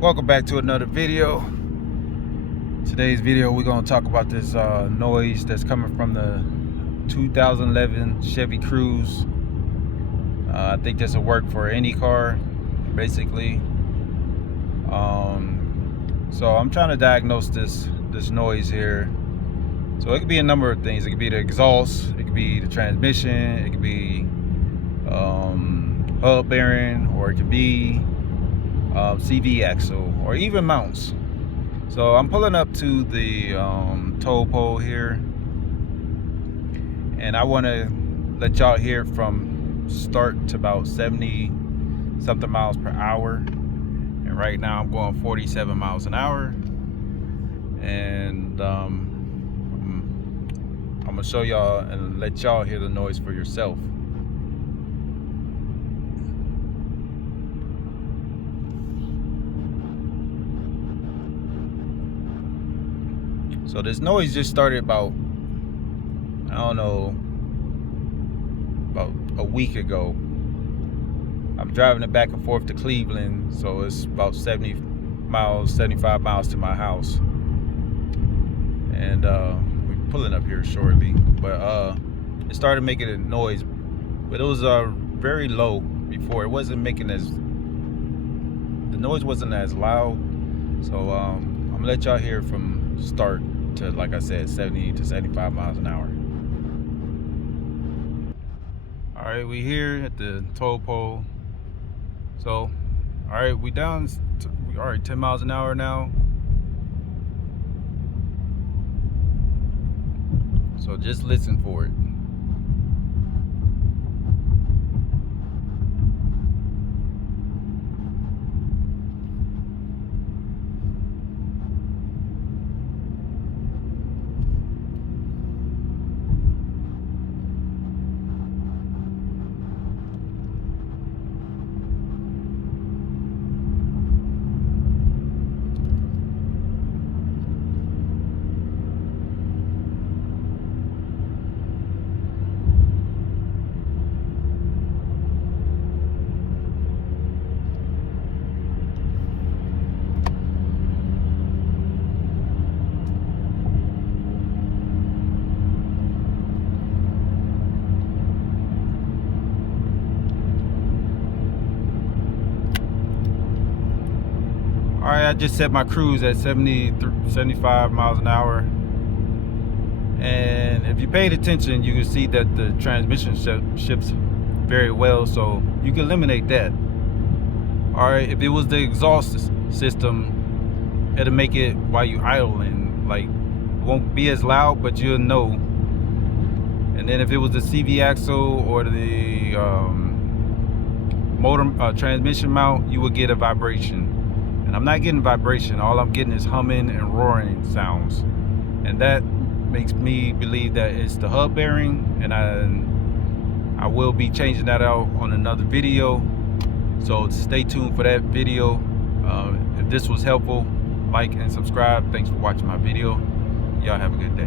Welcome back to another video. Today's video we're going to talk about this noise that's coming from the 2011 Chevy Cruze. I think this will work for any car basically. So I'm trying to diagnose this noise here. So it could be a number of things. It could be the exhaust, it could be the transmission, it could be hub bearing, or it could be CV axle, or even mounts. So I'm pulling up to the toll pole here, and I want to let y'all hear from start to about 70 something miles per hour. And right now I'm going 47 miles an hour, and I'm gonna show y'all and let y'all hear the noise for yourself. So this noise just started about, I don't know, about a week ago. I'm driving it back and forth to Cleveland, so it's about 70 miles, 75 miles to my house. And we're pulling up here shortly, but it started making a noise, but it was very low before. It wasn't making the noise wasn't as loud. So I'm gonna let y'all hear from start to, like I said, 70 to 75 miles an hour. All right, we here at the toll pole. So, all right, we down to, all right, 10 miles an hour now. So just listen for it. All right, I just set my cruise at 75 miles an hour. And if you paid attention, you can see that the transmission shifts very well, so you can eliminate that. All right, if it was the exhaust system, it'll make it while you idling, like, it won't be as loud, but you'll know. And then if it was the CV axle or the motor transmission mount, you would get a vibration. And I'm not getting vibration. All I'm getting is humming and roaring sounds, and that makes me believe that it's the hub bearing. And I will be changing that out on another video, so stay tuned for that video. If this was helpful, like and subscribe. Thanks for watching my video. Y'all have a good day.